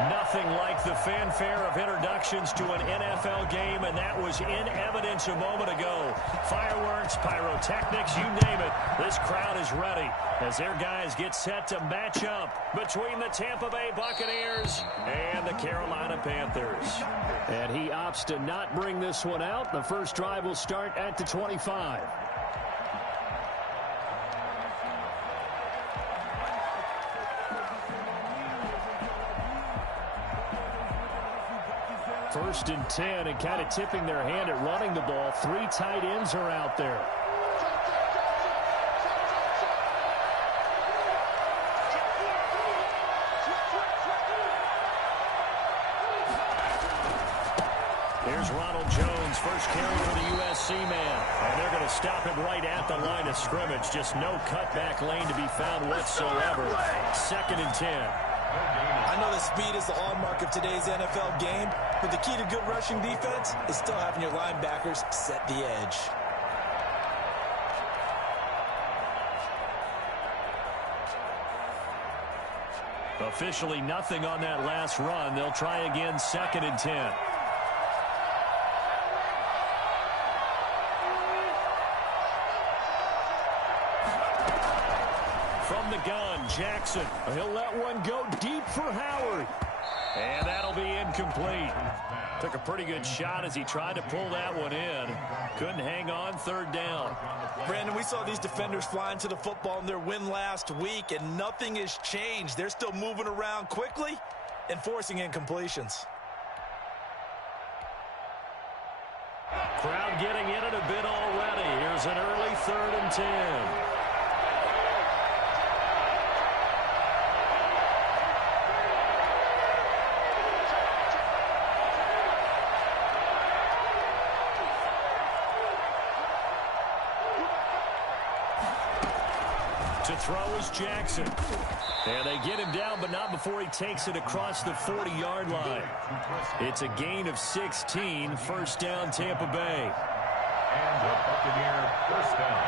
Nothing like the fanfare of introductions to an NFL game, and that was in evidence a moment ago. Fireworks, pyrotechnics, you name it. This crowd is ready as their guys get set to match up between the Tampa Bay Buccaneers and the Carolina Panthers. And he opts to not bring this one out. The first drive will start at the 25. First and 10, and kind of tipping their hand at running the ball. 3 tight ends are out there. Here's Ronald Jones, first carry for the USC man. And they're going to stop him right at the line of scrimmage. Just no cutback lane to be found whatsoever. 2nd and 10. I know that speed is the hallmark of today's NFL game, but the key to good rushing defense is still having your linebackers set the edge. Officially nothing on that last run. They'll try again, 2nd and 10. From the gun, Jackson. He'll let one go deep for Howard. And that'll be incomplete. Took a pretty good shot as he tried to pull that one in. Couldn't hang on, 3rd down. Brandon, we saw these defenders flying to the football in their win last week, and nothing has changed. They're still moving around quickly and forcing incompletions. Crowd getting in it a bit already. Here's an early 3rd and 10. To throw is Jackson. And they get him down, but not before he takes it across the 40-yard line. It's a gain of 16, 1st down Tampa Bay. And the Buccaneer 1st down.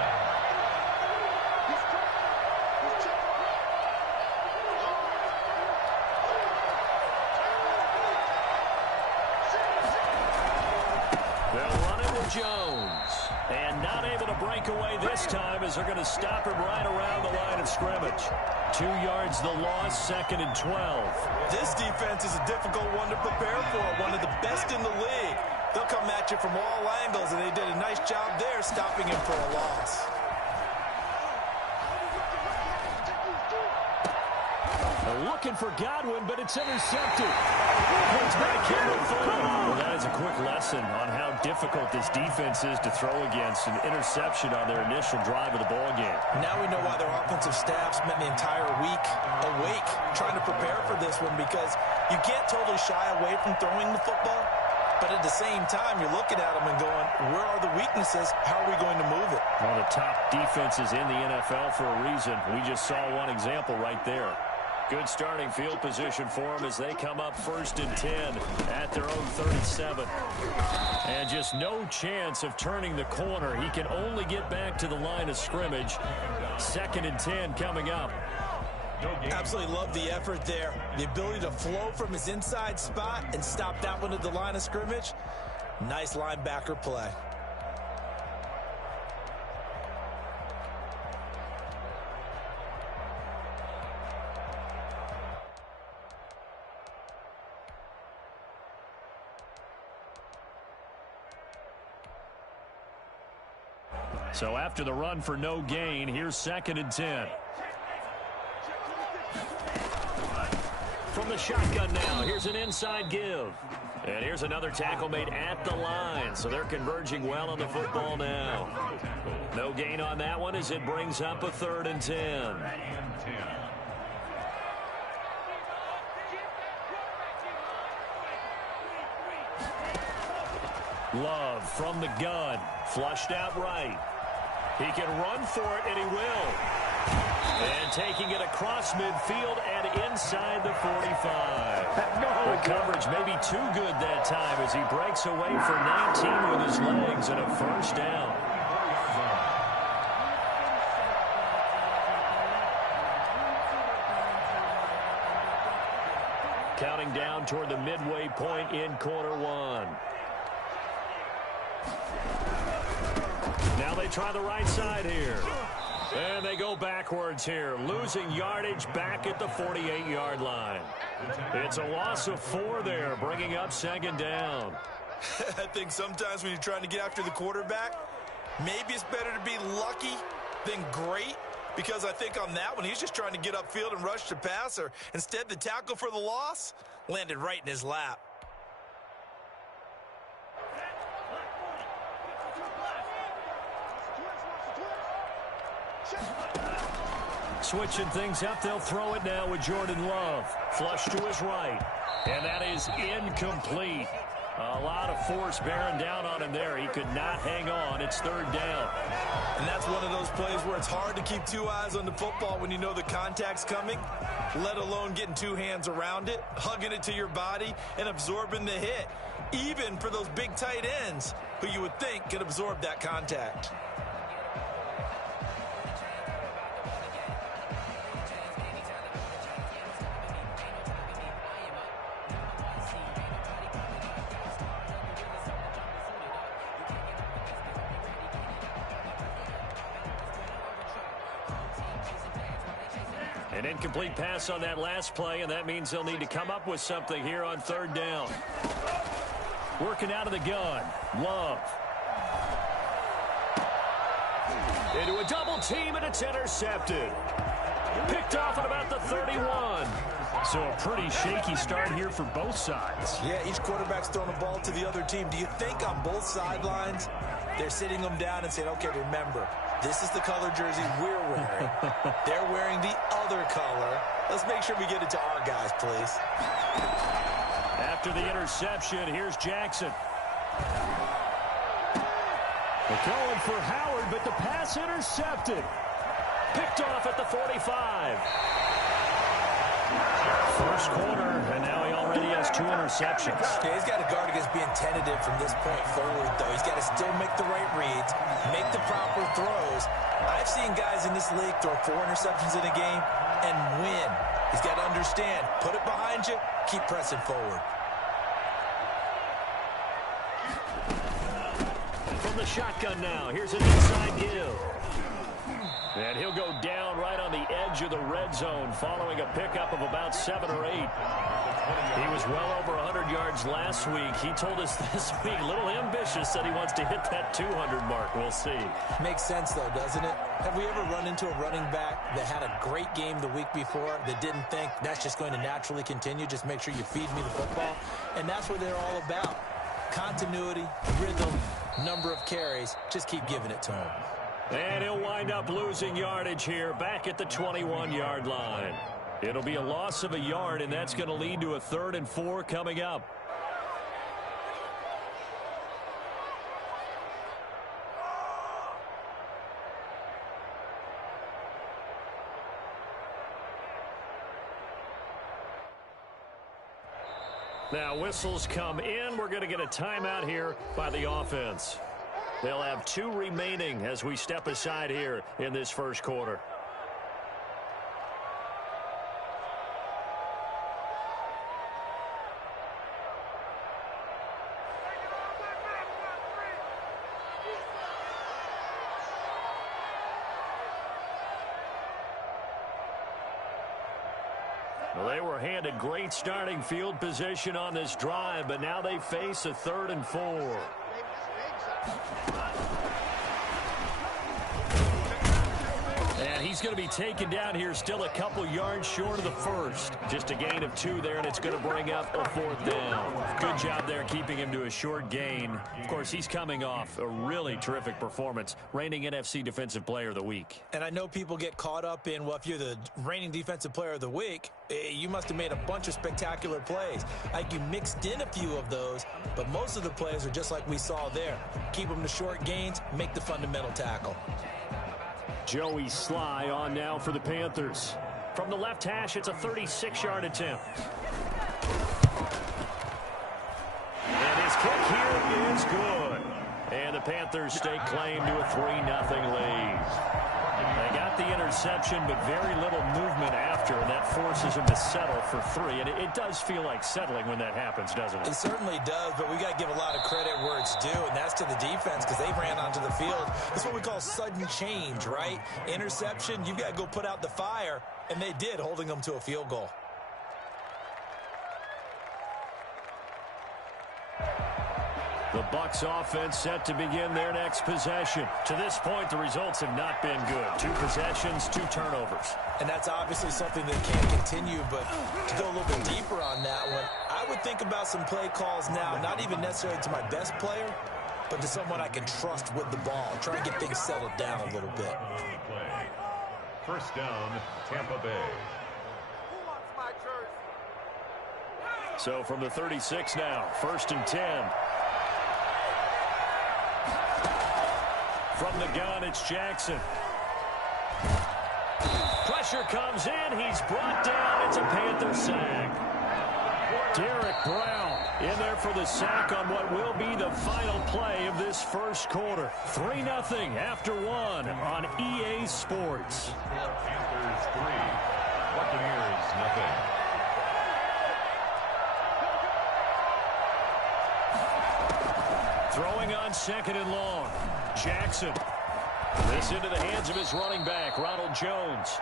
They'll run it with Jones. And not able to break away this time as they're going to stop him right around the line of scrimmage. 2 yards the loss, 2nd and 12. This defense is a difficult one to prepare for, one of the best in the league. They'll come at you from all angles, and they did a nice job there stopping him for a loss. Looking for Godwin, but it's intercepted. It's back here with Fuller. Well, that is a quick lesson on how difficult this defense is to throw against. An interception on their initial drive of the ball game. Now we know why their offensive staff spent the entire week awake trying to prepare for this one, because you can't totally shy away from throwing the football, but at the same time, you're looking at them and going, where are the weaknesses? How are we going to move it? One of the top defenses in the NFL for a reason. We just saw one example right there. Good starting field position for them as they come up 1st and 10 at their own 37. And just no chance of turning the corner. He can only get back to the line of scrimmage. 2nd and 10 coming up. Absolutely love the effort there. The ability to flow from his inside spot and stop that one at the line of scrimmage. Nice linebacker play. So after the run for no gain, here's 2nd and 10. From the shotgun now, here's an inside give. And here's another tackle made at the line, so they're converging well on the football now. No gain on that one as it brings up a 3rd and 10. Love from the gun, flushed out right. He can run for it, and he will. And taking it across midfield and inside the 45. The coverage may be too good that time as he breaks away for 19 with his legs and a 1st down. counting down toward the midway point in quarter one. Now they try the right side here. And they go backwards here, losing yardage back at the 48-yard line. It's a loss of 4 there, bringing up second down. I think sometimes when you're trying to get after the quarterback, maybe it's better to be lucky than great, because I think on that one, he's just trying to get upfield and rush the passer. Instead, the tackle for the loss landed right in his lap. Switching things up, they'll throw it now with Jordan Love. Flush to his right, and that is incomplete. A lot of force bearing down on him there. He could not hang on. It's third down. And that's one of those plays where it's hard to keep 2 eyes on the football when you know the contact's coming, let alone getting 2 hands around it, hugging it to your body, and absorbing the hit, even for those big tight ends who you would think could absorb that contact. An incomplete pass on that last play, and that means they'll need to come up with something here on third down. Working out of the gun, Love. Into a double team, and it's intercepted. Picked off at about the 31. So a pretty shaky start here for both sides. Yeah, each quarterback's throwing the ball to the other team. Do you think on both sidelines they're sitting them down and saying, okay, remember, this is the color jersey we're wearing. They're wearing the other color. Let's make sure we get it to our guys, please. After the interception, here's Jackson. They're going for Howard, but the pass intercepted. Picked off at the 45. First quarter, and now he already has 2 interceptions. Yeah, he's got to guard against being tentative from this point forward, though. He's got to still make the right reads, make the proper throws. I've seen guys in this league throw 4 interceptions in a game and win. He's got to understand, put it behind you, keep pressing forward. From the shotgun now, here's an inside give. And he'll go down right on the edge of the red zone following a pickup of about 7 or 8. He was well over 100 yards last week. He told us this week, a little ambitious, that he wants to hit that 200 mark. We'll see. Makes sense, though, doesn't it? Have we ever run into a running back that had a great game the week before that didn't think that's just going to naturally continue? Just make sure you feed me the football. And that's what they're all about. Continuity, rhythm, number of carries. Just keep giving it to him. And he'll wind up losing yardage here back at the 21-yard line. It'll be a loss of a yard, and that's going to lead to a 3rd and 4 coming up. Now whistles come in. We're going to get a timeout here by the offense. They'll have 2 remaining as we step aside here in this first quarter. Well, they were handed great starting field position on this drive, but now they face a 3rd and 4. And he's going to be taken down here still a couple yards short of the first. Just a gain of 2 there, and it's going to bring up a 4th down. Good job there keeping him to a short gain. Of course, he's coming off a really terrific performance, reigning NFC Defensive Player of the Week. And I know people get caught up in, well, if you're the reigning Defensive Player of the Week, you must have made a bunch of spectacular plays. Like, you mixed in a few of those, but most of the plays are just like we saw there. Keep them to short gains, make the fundamental tackle. Joey Sly on now for the Panthers. From the left hash, it's a 36-yard attempt. And his kick here is good. And the Panthers stake claim to a 3-0 lead. They got the interception, but very little movement after, and that forces them to settle for 3. And it does feel like settling when that happens, doesn't it? It certainly does, but we got to give a lot of credit where it's due, and that's to the defense because they ran onto the field. That's what we call sudden change, right? Interception, you've got to go put out the fire, and they did, holding them to a field goal. The Bucs offense set to begin their next possession. To this point, the results have not been good. 2 possessions, 2 turnovers. And that's obviously something that can't continue, but to go a little bit deeper on that one, I would think about some play calls now, not even necessarily to my best player, but to someone I can trust with the ball. Try and get things settled down a little bit. First down, Tampa Bay. So from the 36 now, 1st and 10. From the gun, it's Jackson. Pressure comes in. He's brought down. It's a Panther sack. Derek Brown in there for the sack on what will be the final play of this first quarter. 3-0 after 1 on EA Sports. Panthers 3, Buccaneers 0. Throwing on 2nd and long. Jackson. This into the hands of his running back, Ronald Jones.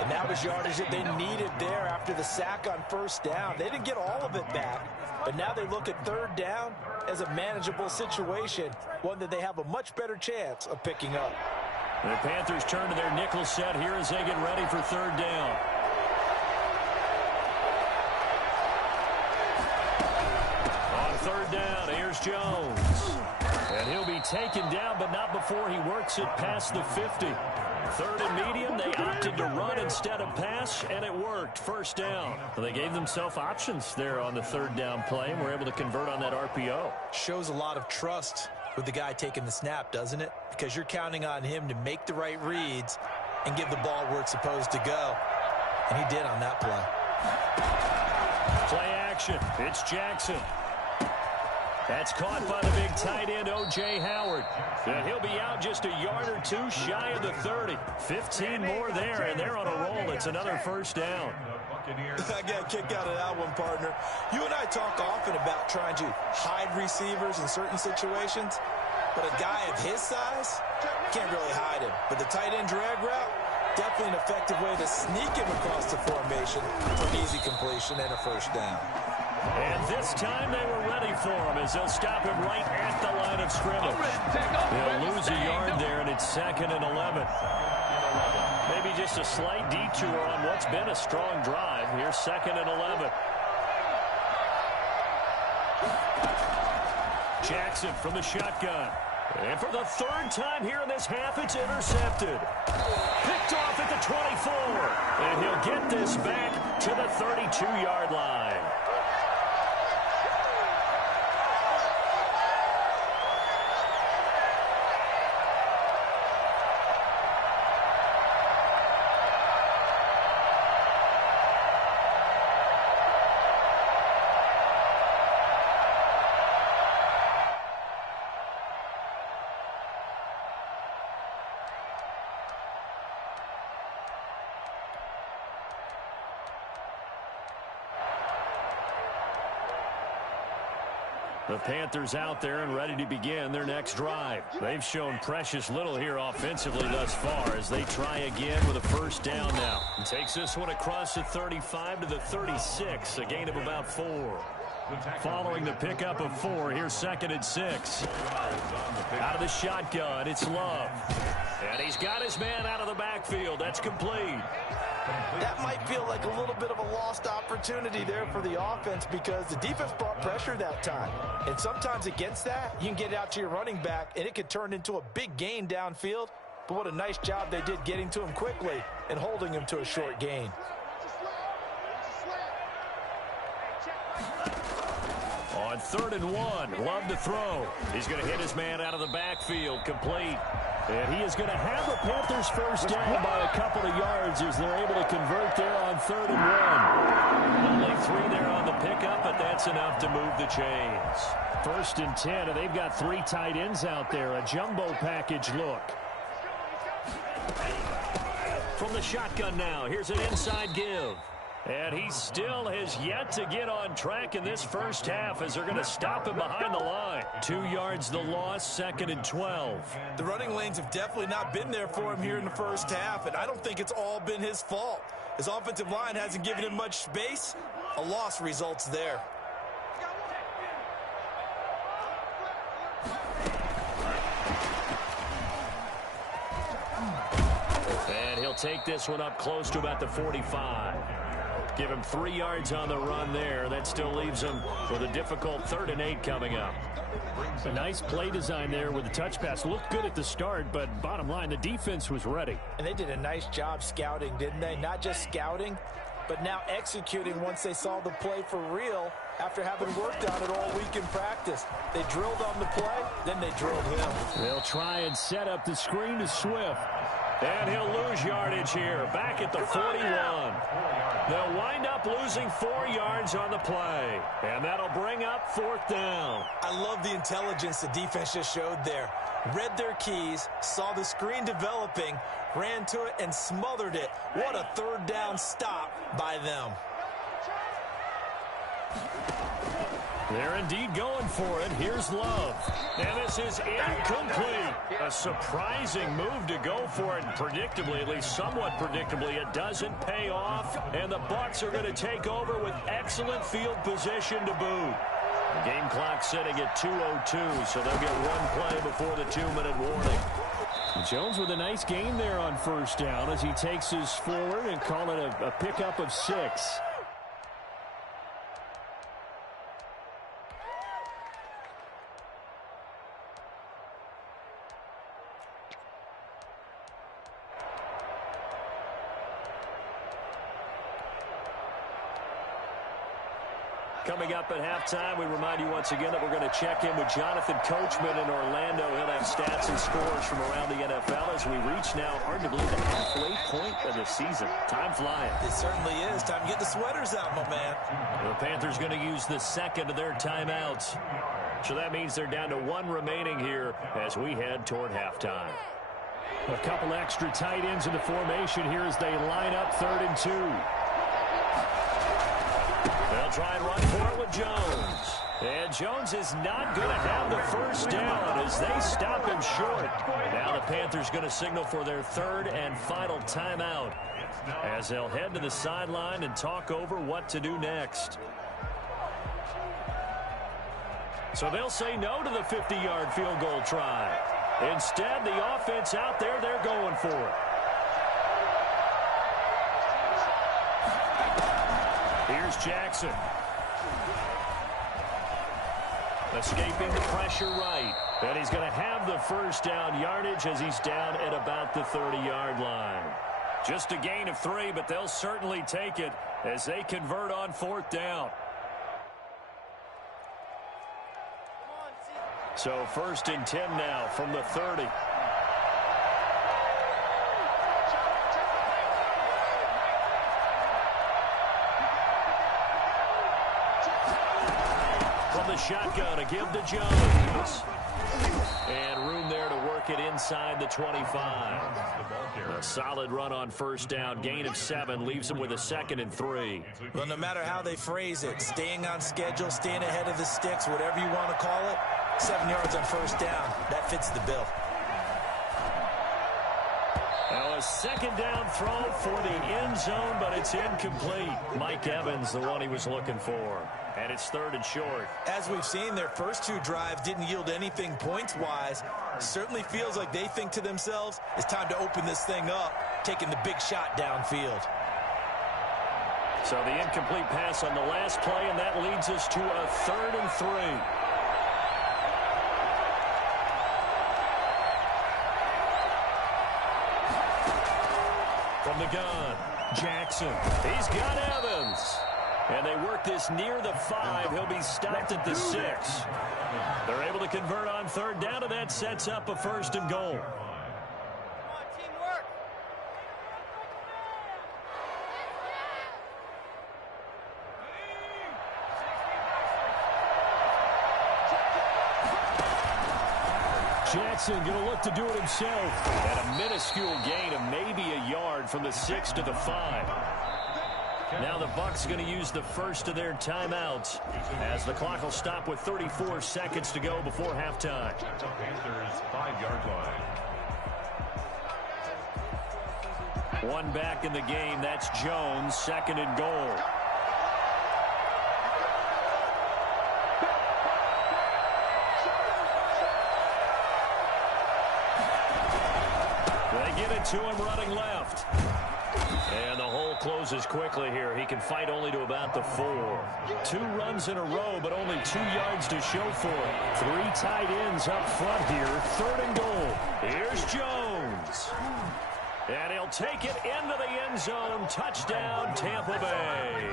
And that was yardage that they needed there after the sack on 1st down. They didn't get all of it back, but now they look at 3rd down as a manageable situation, one that they have a much better chance of picking up. The Panthers turn to their nickel set here as they get ready for 3rd down. On 3rd down, here's Jones. And he'll be taken down, but not before he works it past the 50. 3rd and medium, they opted to run instead of pass, and it worked. 1st down. Well, they gave themselves options there on the 3rd down play, and were able to convert on that RPO. Shows a lot of trust with the guy taking the snap, doesn't it? Because you're counting on him to make the right reads and give the ball where it's supposed to go. And he did on that play. Play action. It's Jackson. That's caught by the big tight end, O.J. Howard. And he'll be out just a yard or 2 shy of the 30. 15 more there, and they're on a roll. It's another 1st down. I got a kick out of that one, partner. You and I talk often about trying to hide receivers in certain situations, but a guy of his size can't really hide him. But the tight end drag route, definitely an effective way to sneak him across the formation for an easy completion and a 1st down. And this time they were ready for him as they'll stop him right at the line of scrimmage. They'll lose a yard there, and it's 2nd and 11. Maybe just a slight detour on what's been a strong drive. Here's 2nd and 11. Jackson from the shotgun. And for the 3rd time here in this half, it's intercepted. Picked off at the 24. And he'll get this back to the 32-yard line. The Panthers out there and ready to begin their next drive. They've shown precious little here offensively thus far as they try again with a 1st down now. And takes this one across the 35 to the 36, a gain of about 4. Following the pickup of 4, here's 2nd and 6. Out of the shotgun, it's Love. And he's got his man out of the backfield. That's complete. That might feel like a little bit of a lost opportunity there for the offense because the defense brought pressure that time. And sometimes against that, you can get out to your running back, and it could turn into a big gain downfield. But what a nice job they did getting to him quickly and holding him to a short gain. On 3rd and 1, Love to throw. He's going to hit his man out of the backfield, complete. And he is going to have the Panthers 1st down by a couple of yards as they're able to convert there on 3rd and 1. Only 3 there on the pickup, but that's enough to move the chains. 1st and 10, and they've got 3 tight ends out there, a jumbo package look. From the shotgun now, here's an inside give. And he still has yet to get on track in this first half as they're going to stop him behind the line. 2 yards the loss, 2nd and 12. The running lanes have definitely not been there for him here in the first half, and I don't think it's all been his fault. His offensive line hasn't given him much space. A loss results there. And he'll take this one up close to about the 45. Give him 3 yards on the run there. That still leaves him with a difficult 3rd and 8 coming up. A nice play design there with the touch pass. Looked good at the start, but bottom line, the defense was ready. And they did a nice job scouting, didn't they? Not just scouting, but now executing once they saw the play for real after having worked on it all week in practice. They drilled on the play, then they drilled him. They'll try and set up the screen to Swift. And he'll lose yardage here, back at the 41. They'll wind up losing 4 yards on the play, and that'll bring up 4th down. I love the intelligence the defense just showed there. Read their keys, saw the screen developing, ran to it, and smothered it. What a 3rd down stop by them. They're indeed going for it. Here's Love. And this is incomplete. A surprising move to go for it. Predictably, at least somewhat predictably, it doesn't pay off. And the Bucs are going to take over with excellent field position to boot. The game clock sitting at 2:02, so they'll get one play before the 2-minute warning. Jones with a nice gain there on 1st down as he takes his forward and call it a pickup of 6. Coming up at halftime, we remind you once again that we're going to check in with Jonathan Coachman in Orlando. He'll have stats and scores from around the NFL as we reach now arguably the halfway point of the season. Time flying. It certainly is. Time to get the sweaters out, my man. The Panthers going to use the 2nd of their timeouts. So that means they're down to 1 remaining here as we head toward halftime. A couple extra tight ends in the formation here as they line up 3rd and 2. They'll try and run for it with Jones. And Jones is not going to have the 1st down as they stop him short. Now the Panthers going to signal for their 3rd and final timeout as they'll head to the sideline and talk over what to do next. So they'll say no to the 50-yard field goal try. Instead, the offense out there, they're going for it. Here's Jackson. Escaping the pressure right. And he's going to have the 1st down yardage as he's down at about the 30-yard line. Just a gain of 3, but they'll certainly take it as they convert on 4th down. So 1st and 10 now from the 30. The shotgun, a give to Jones. And room there to work it inside the 25. A solid run on 1st down. Gain of 7 leaves him with a 2nd and 3. Well, no matter how they phrase it, staying on schedule, staying ahead of the sticks, whatever you want to call it, 7 yards on 1st down. That fits the bill. Now a 2nd down throw for the end zone, but it's incomplete. Mike Evans, the one he was looking for. And it's 3rd and short. As we've seen, their first 2 drives didn't yield anything points-wise. Certainly feels like they think to themselves, it's time to open this thing up, taking the big shot downfield. So the incomplete pass on the last play, and that leads us to a 3rd and 3. From the gun, Jackson. He's got Evans. And they work this near the 5. He'll be stopped at the 6. They're able to convert on 3rd down, and that sets up a 1st and goal. Jackson going to look to do it himself. And a minuscule gain of maybe a yard from the 6 to the 5. Now the Bucs going to use the first of their timeouts as the clock will stop with 34 seconds to go before halftime. The Panthers 5-yard line. One back in the game. That's Jones, 2nd and goal. They get it to him running left. And the hole closes quickly here. He can fight only to about the 4. 2 runs in a row, but only 2 yards to show for it. 3 tight ends up front here. 3rd and goal. Here's Jones. And he'll take it into the end zone. Touchdown, Tampa Bay.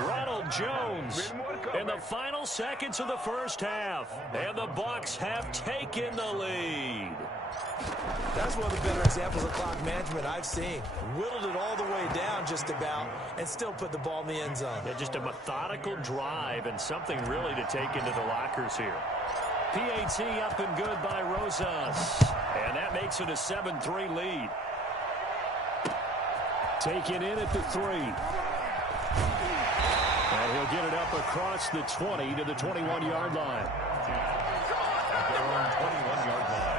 Ronald Jones in the final seconds of the first half. And the Bucs have taken the lead. That's one of the better examples of clock management I've seen. Whittled it all the way down just about and still put the ball in the end zone. Yeah, just a methodical drive and something really to take into the lockers here. PAT up and good by Rosas. And that makes it a 7-3 lead. Taken in at the 3. And he'll get it up across the 20 to the 21-yard line. At their own 21-yard line.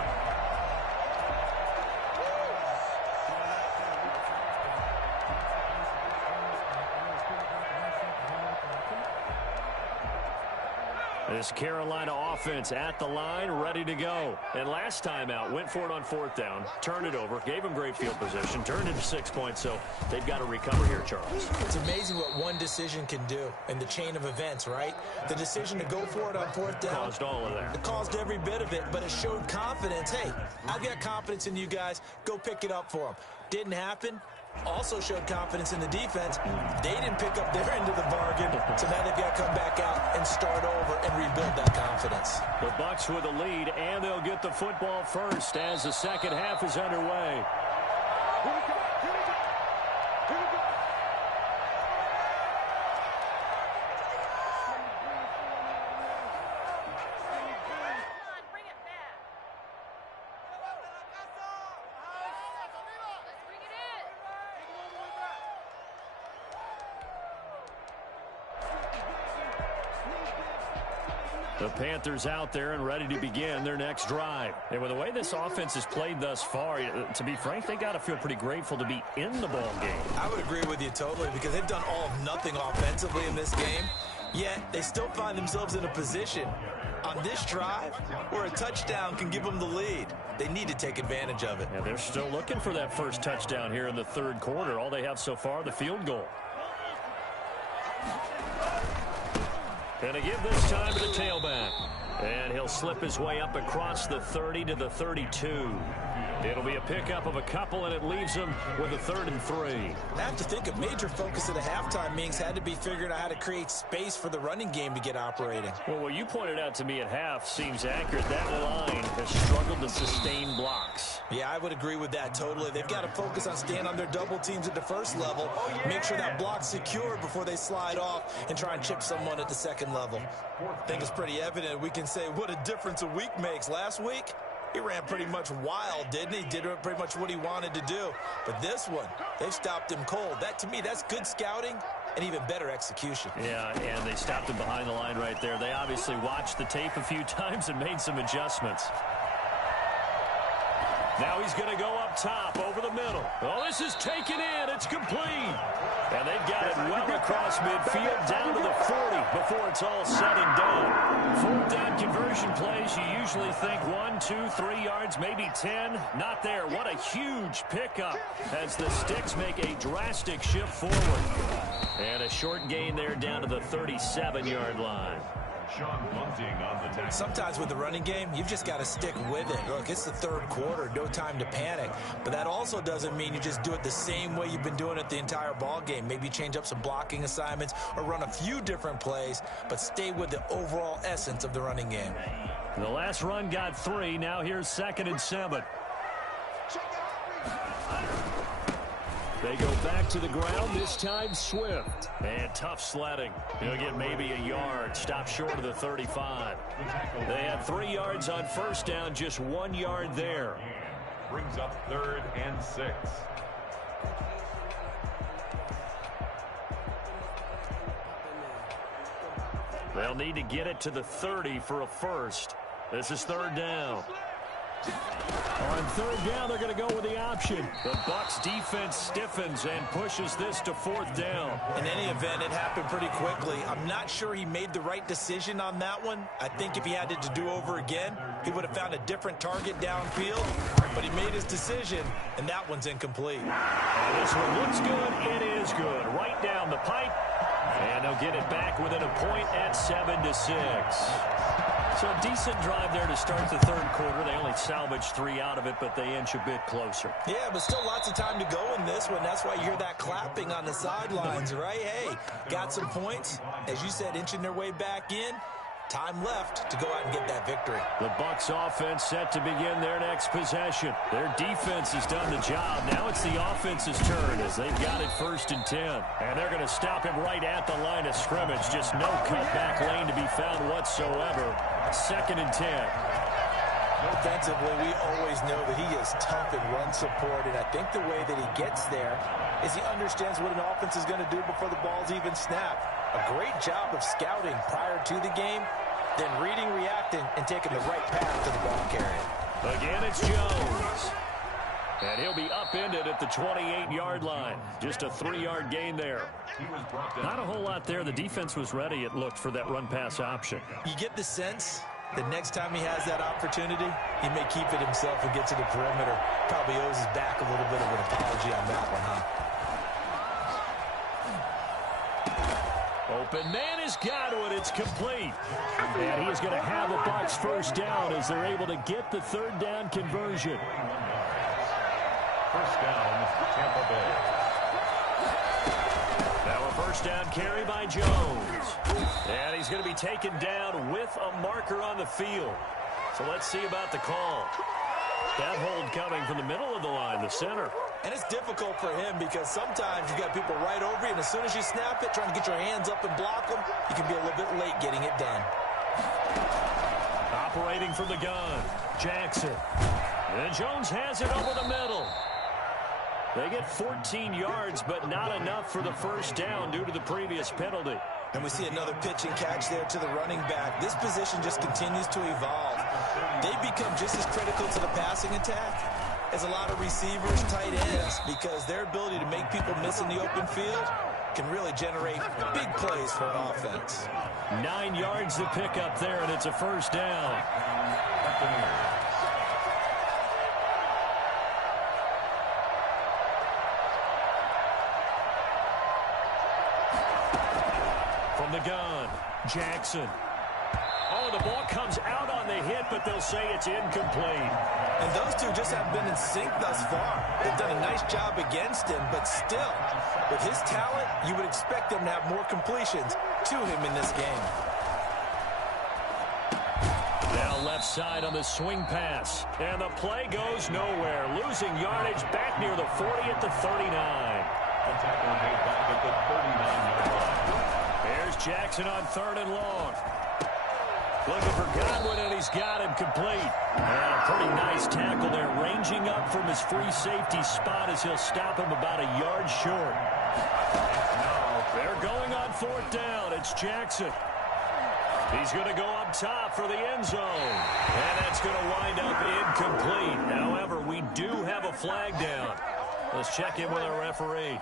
This Carolina offense at the line, ready to go. And last time out, went for it on 4th down, turned it over, gave them great field position, turned it to 6 points, so they've got to recover here, Charles. It's amazing what one decision can do in the chain of events, right? The decision to go for it on 4th down. Caused all of that. It caused every bit of it, but it showed confidence. Hey, I've got confidence in you guys. Go pick it up for them. Didn't happen. Also showed confidence in the defense. They didn't pick up their end of the bargain, so now they've got to come back out and start over and rebuild that confidence. The Bucs with the lead, and they'll get the football first as the second half is underway. The Panthers out there and ready to begin their next drive. And with the way this offense has played thus far, to be frank, they got to feel pretty grateful to be in the ball game. I would agree with you totally because they've done all of nothing offensively in this game, yet they still find themselves in a position on this drive where a touchdown can give them the lead. They need to take advantage of it. And they're still looking for that first touchdown here in the 3rd quarter. All they have so far, the field goal. And a give this time to the tailback. And he'll slip his way up across the 30 to the 32. It'll be a pickup of a couple, and it leaves him with a 3rd and 3. I have to think a major focus of the halftime meetings had to be figuring out how to create space for the running game to get operating. Well, what you pointed out to me at half seems accurate. That line has struggled to sustain blocks. Yeah, I would agree with that totally. They've got to focus on staying on their double teams at the first level, make sure that block's secured before they slide off and try and chip someone at the second level. I think it's pretty evident. We can say what a difference a week makes. Last week, he ran pretty much wild, didn't he? Did pretty much what he wanted to do. But this one, they've stopped him cold. That, to me, that's good scouting and even better execution. Yeah, and they stopped him behind the line right there. They obviously watched the tape a few times and made some adjustments. Now he's going to go up top over the middle. Oh, this is taken in. It's complete. And they've got it well across midfield down to the 40 before it's all said and done. 4th down conversion plays, you usually think 1, 2, 3 yards, maybe 10. Not there. What a huge pickup as the Sticks make a drastic shift forward. And a short gain there down to the 37-yard line. Sean Bunting on the tackle. Sometimes with the running game, you've just got to stick with it. Look, it's the 3rd quarter, no time to panic. But that also doesn't mean you just do it the same way you've been doing it the entire ball game. Maybe change up some blocking assignments or run a few different plays, but stay with the overall essence of the running game. The last run got 3. Now here's 2nd and 7. They go back to the ground, this time Swift. And tough sledding. He'll get maybe a yard. Stop short of the 35. They had 3 yards on first down, just 1 yard there. Brings up 3rd and 6. They'll need to get it to the 30 for a first. This is 3rd down. On 3rd down, they're going to go with the option. The Bucs defense stiffens and pushes this to 4th down. In any event, it happened pretty quickly. I'm not sure he made the right decision on that one. I think if he had it to do over again, he would have found a different target downfield. But he made his decision, and that one's incomplete. And this one looks good. It is good. Right down the pipe. And they'll get it back within a point at 7-6. So a decent drive there to start the 3rd quarter. They only salvaged 3 out of it, but they inch a bit closer. Yeah, but still lots of time to go in this one. That's why you hear that clapping on the sidelines, right? Hey, got some points. As you said, inching their way back in. Time left to go out and get that victory. The Bucs offense set to begin their next possession. Their defense has done the job. Now it's the offense's turn as they've got it 1st and 10. And they're going to stop him right at the line of scrimmage. Just no cutback lane to be found whatsoever. 2nd and 10. Defensively, we always know that he is tough in run support, and I think the way that he gets there is he understands what an offense is going to do before the ball's even snapped. A great job of scouting prior to the game, then reading, reacting, and taking the right path to the ball carrier. Again, it's Jones. And he'll be upended at the 28-yard line. Just a 3-yard gain there. Not a whole lot there. The defense was ready, it looked, for that run-pass option. You get the sense that next time he has that opportunity, he may keep it himself and get to the perimeter. Probably owes his back a little bit of an apology on that one, huh? Open man has got it. It's complete. And he's going to have a Bucs 1st down as they're able to get the 3rd down conversion. 1st down, Tampa Bay. Now a 1st down carry by Jones. And he's going to be taken down with a marker on the field. So let's see about the call. That hold coming from the middle of the line, the center. And it's difficult for him because sometimes you got people right over you, and as soon as you snap it, trying to get your hands up and block them, you can be a little bit late getting it done. Operating from the gun, Jackson. And Jones has it over the middle. They get 14 yards, but not enough for the 1st down due to the previous penalty. And we see another pitch and catch there to the running back. This position just continues to evolve. They become just as critical to the passing attack as a lot of receivers, tight ends, because their ability to make people miss in the open field can really generate big plays for an offense. 9 yards to pick up there, and it's a 1st down. From the gun, Jackson. Oh, the ball comes out on the hit, but they'll say it's incomplete. And those two just haven't been in sync thus far. They've done a nice job against him, but still, with his talent, you would expect them to have more completions to him in this game. Now left side on the swing pass. And the play goes nowhere. Losing yardage back near the 40 at the 39. The tackle made back at the 39-yard line. Here's Jackson on 3rd and long. Looking for Godwin, and he's got him complete. And a pretty nice tackle there, ranging up from his free safety spot as he'll stop him about a yard short. Now they're going on 4th down. It's Jackson. He's going to go up top for the end zone. And that's going to wind up incomplete. However, we do have a flag down. Let's check in with our referee.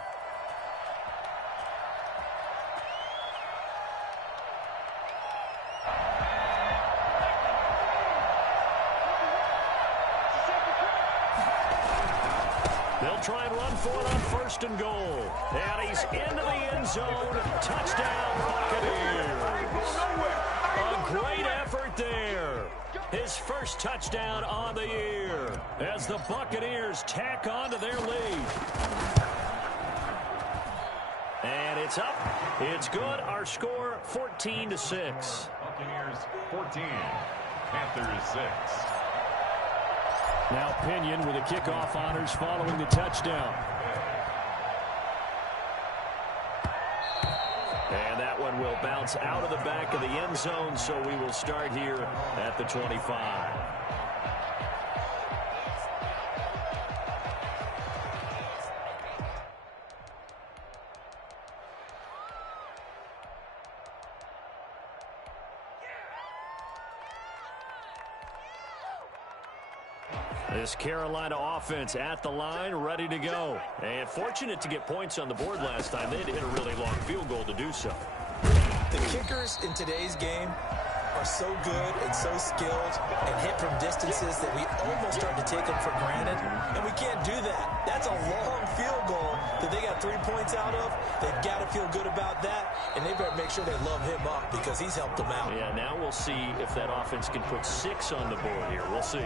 They'll try and run for it on 1st and goal. And he's into the end zone. Touchdown, Buccaneers. A great effort there. His 1st touchdown on the year as the Buccaneers tack on to their lead. And it's up. It's good. Our score, 14-6. Buccaneers 14, Panthers 6. Now Pinion with the kickoff honors following the touchdown. one will bounce out of the back of the end zone, so we will start here at the 25. This Carolina offense at the line, ready to go. And fortunate to get points on the board last time. They had to hit a really long field goal to do so. The kickers in today's game are so good and so skilled and hit from distances that we almost start to take them for granted. And we can't do that. That's a long field goal that they got 3 points out of. They've got to feel good about that. And they better make sure they love him up because he's helped them out. Yeah, now we'll see if that offense can put 6 on the board here. We'll see.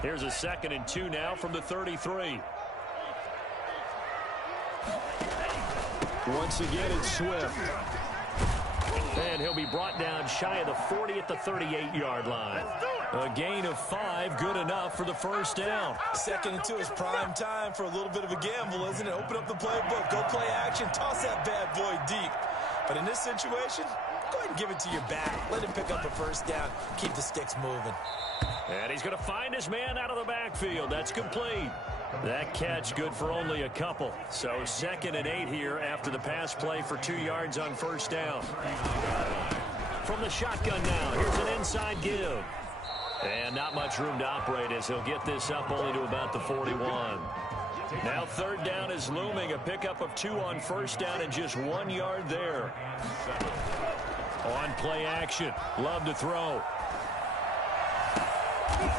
Here's a 2nd and 2 now from the 33. Once again, it's Swift. And he'll be brought down shy of the 40 at the 38-yard line. A gain of 5, good enough for the first down. 2nd and 2 is prime time for a little bit of a gamble, isn't it? Open up the playbook, go play action, toss that bad boy deep. But in this situation, go ahead and give it to your back. Let him pick up a first down. Keep the sticks moving. And he's going to find his man out of the backfield. That's complete. That catch good for only a couple. So 2nd and 8 here after the pass play for 2 yards on first down. From the shotgun now, here's an inside give. And not much room to operate as he'll get this up only to about the 41. Now 3rd down is looming. A pickup of 2 on first down and just 1 yard there. On play action. Love to throw.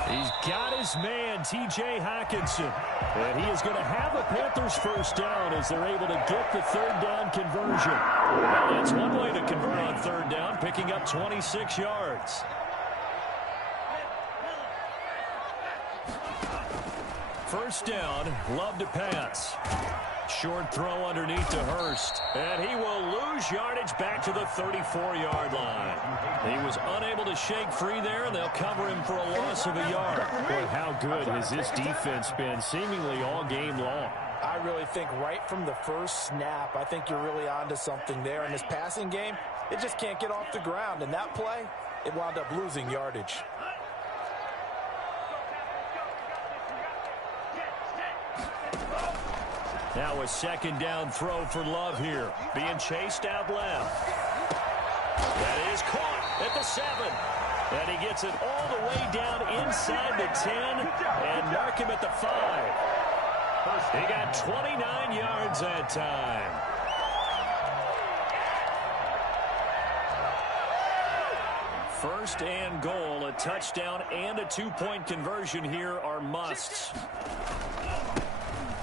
He's got his man, T.J. Hockenson. And he is going to have a Panthers first down as they're able to get the 3rd down conversion. Well, that's one way to convert on 3rd down, picking up 26 yards. First down, Love to pass. Short throw underneath to Hurst. And he will lose yardage back to the 34-yard line. He was unable to shake free there, and they'll cover him for a loss of a yard. Boy, how good has this defense been seemingly all game long? I really think right from the first snap, I think you're really onto something there. In this passing game, it just can't get off the ground. And that play, it wound up losing yardage. Now a 2nd down throw for Love here. Being chased out left. That is caught at the 7. And he gets it all the way down inside the 10 and mark him at the 5. He got 29 yards that time. First and goal, a touchdown and a 2-point conversion here are musts.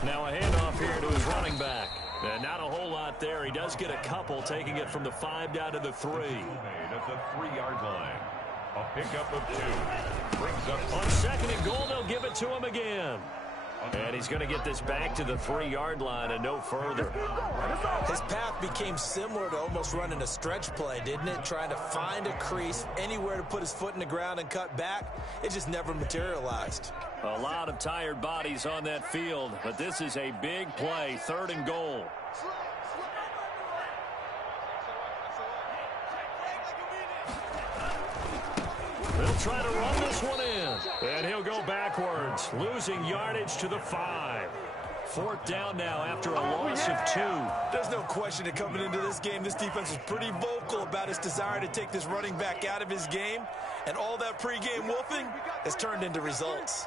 Now a handoff here to his running back. And not a whole lot there. He does get a couple, taking it from the 5 down to the 3. At the 3-yard line. A pickup of 2. Brings up on 2nd and goal, they'll give it to him again. And he's going to get this back to the 3-yard line and no further. His path became similar to almost running a stretch play, didn't it? Trying to find a crease, anywhere to put his foot in the ground and cut back. It just never materialized. A lot of tired bodies on that field, but this is a big play, 3rd and goal. They'll try to run this one in. And he'll go backwards, losing yardage to the 5. 4th down now after a loss of 2. There's no question that coming into this game, this defense was pretty vocal about its desire to take this running back out of his game. And all that pregame wolfing has turned into results.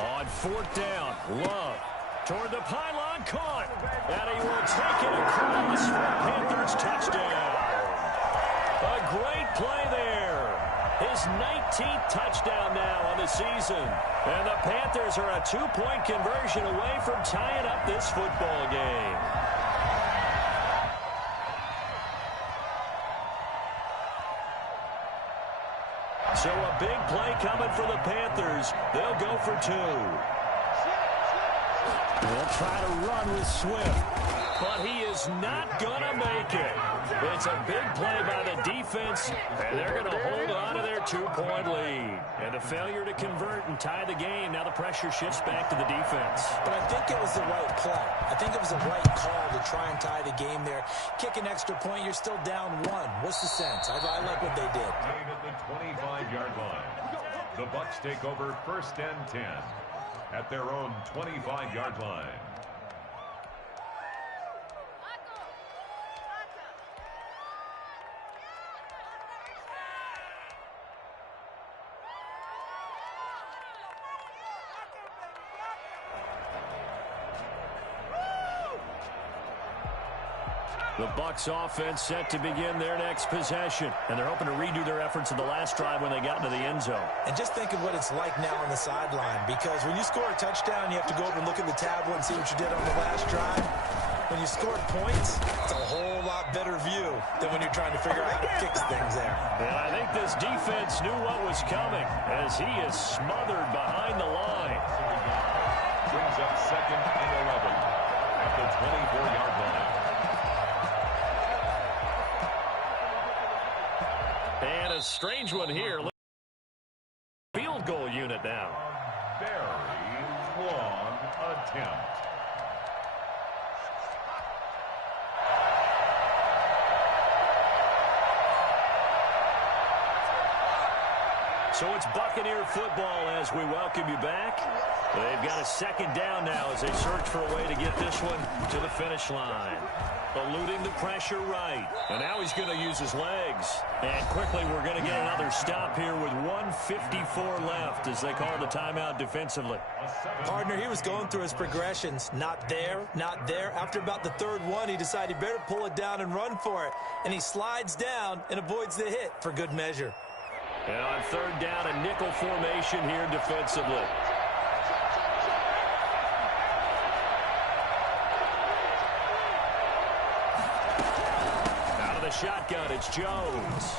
On 4th down, Love toward the pylon, caught. And he will take it across for a Panthers touchdown. A great play there. His 19th touchdown now on the season. And the Panthers are a 2-point conversion away from tying up this football game. So a big play coming for the Panthers. They'll go for 2. They'll try to run with Swift. but he is not going to make it. It's a big play by the defense, and they're going to hold on to their 2-point lead. And a failure to convert and tie the game. Now the pressure shifts back to the defense. But I think it was the right play. I think it was the right call to try and tie the game there. Kick an extra point, you're still down 1. What's the sense? I like what they did. At the 25-yard line. The Bucks take over 1st and 10 at their own 25-yard line. The Bucks offense set to begin their next possession. And they're hoping to redo their efforts in the last drive when they got into the end zone. And just think of what it's like now on the sideline. Because when you score a touchdown, you have to go over and look at the tablet and see what you did on the last drive. When you scored points, it's a whole lot better view than when you're trying to figure out how to fix things there. And I think this defense knew what was coming as he is smothered behind the line. Brings up 2nd and 11 at the 24-yard line. And a strange one here. Field goal unit now. A very long attempt. So it's Buccaneer football as we welcome you back. They've got a 2nd down now as they search for a way to get this one to the finish line. Eluding the pressure right. And now he's going to use his legs. And quickly we're going to get another stop here with 1:54 left as they call the timeout defensively. Partner, he was going through his progressions. Not there, not there. After about the 3rd one, he decided he better pull it down and run for it. And he slides down and avoids the hit for good measure. And on 3rd down, a nickel formation here defensively. Out of the shotgun, it's Jones.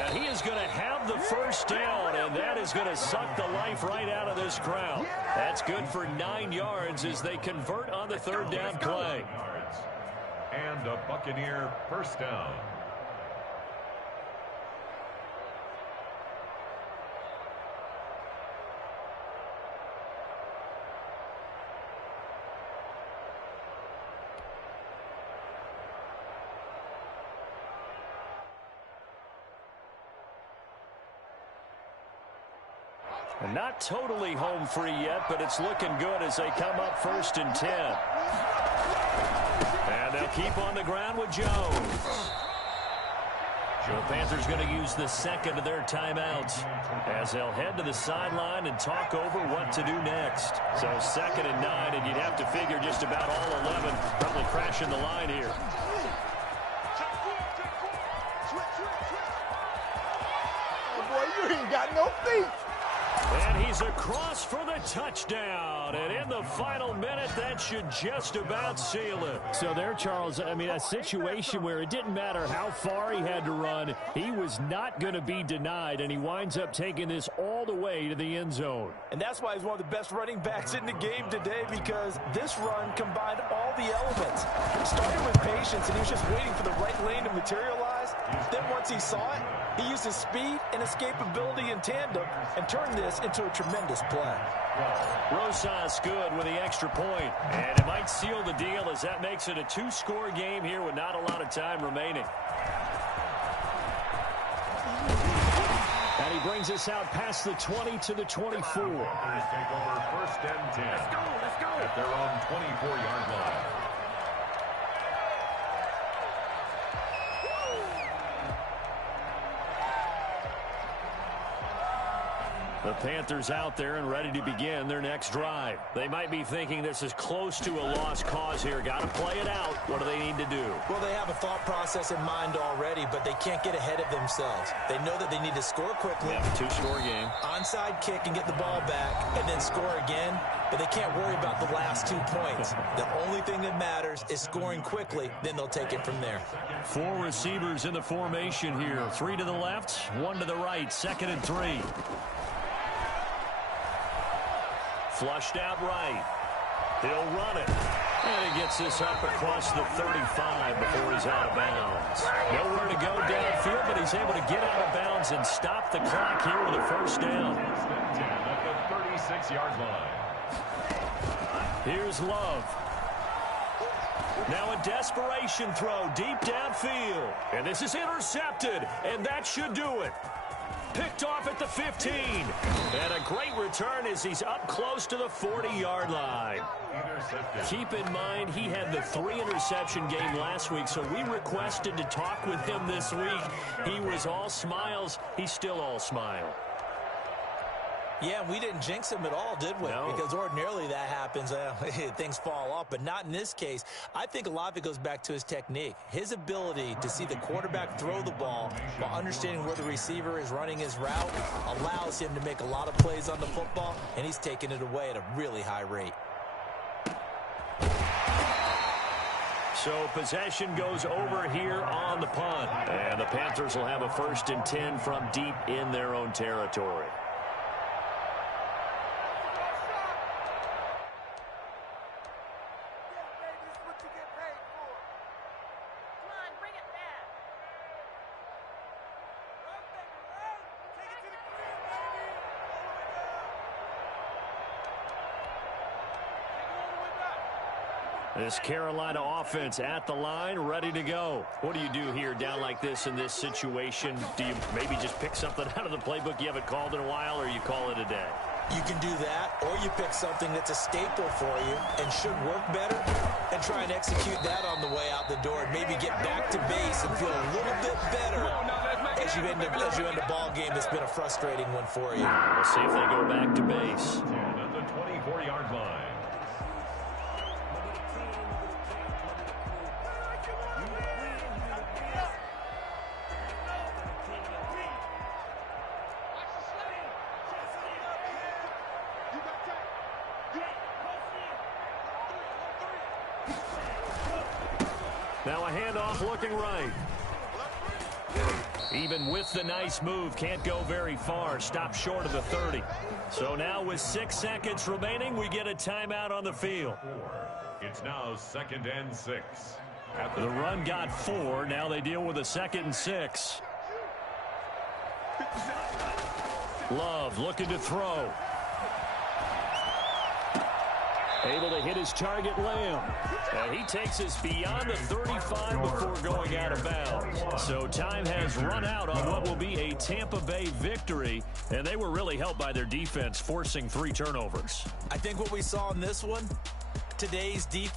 And he is going to have the 1st down, and that is going to suck the life right out of this crowd. That's good for 9 yards as they convert on the 3rd down play. And a Buccaneer 1st down. And not totally home free yet, but it's looking good as they come up 1st and 10. And they'll keep on the ground with Jones. The Panthers going to use the 2nd of their timeouts as they'll head to the sideline and talk over what to do next. So 2nd and 9, and you'd have to figure just about all 11 probably crashing the line here. Oh, boy, you ain't got no feet. And he's across for the touchdown. And in the final minute, that should just about seal it. So there, Charles, I mean, a situation where it didn't matter how far he had to run. He was not going to be denied, and he winds up taking this all the way to the end zone. And that's why he's one of the best running backs in the game today, because this run combined all the elements. Started with patience, and he was just waiting for the right lane to materialize. Then once he saw it, he used his speed and escapability in tandem and turned this into a tremendous play. Rosas good with the extra point, and it might seal the deal as that makes it a 2-score game here with not a lot of time remaining. And he brings us out past the 20 to the 24. Take over 1st and 10. Let's go. At their own 24-yard line. The Panthers out there and ready to begin their next drive. They might be thinking this is close to a lost cause here. Got to play it out. What do they need to do? Well, they have a thought process in mind already, but they can't get ahead of themselves. They know that they need to score quickly. Yeah, 2-score game. Onside kick and get the ball back and then score again. But they can't worry about the last 2 points. The only thing that matters is scoring quickly. Then they'll take it from there. 4 receivers in the formation here. 3 to the left, 1 to the right. 2nd and 3. Flushed out right. He'll run it. And he gets this up across the 35 before he's out of bounds. Nowhere to go downfield, but he's able to get out of bounds and stop the clock here with a first down. At the 36-yard line. Here's Love. Now a desperation throw deep downfield. And this is intercepted, and that should do it. Picked off at the 15. And a great return as he's up close to the 40-yard line. Keep in mind, he had the 3-interception game last week, so we requested to talk with him this week. He was all smiles. He's still all smile. Yeah, we didn't jinx him at all, did we? No. Because ordinarily that happens. Things fall off, but not in this case. I think a lot of it goes back to his technique. His ability to see the quarterback throw the ball while understanding where the receiver is running his route allows him to make a lot of plays on the football, and he's taking it away at a really high rate. So possession goes over here on the punt. And the Panthers will have a 1st and 10 from deep in their own territory. This Carolina offense at the line, ready to go. What do you do here down like this in this situation? Do you maybe just pick something out of the playbook you haven't called in a while, or you call it a day? You can do that, or you pick something that's a staple for you and should work better and try and execute that on the way out the door and maybe get back to base and feel a little bit better as you end a ball game that's been a frustrating one for you. We'll see if they go back to base. At the 24-yard line. Now a handoff looking right. Even with the nice move, can't go very far. Stopped short of the 30. So now with 6 seconds remaining, we get a timeout on the field. It's now 2nd and 6. The run got 4. Now they deal with a 2nd and 6. Love looking to throw. Able to hit his target, Lamb. And he takes us beyond the 35 before going out of bounds. So time has run out on what will be a Tampa Bay victory. And they were really helped by their defense, forcing 3 turnovers. I think what we saw in this one, today's defense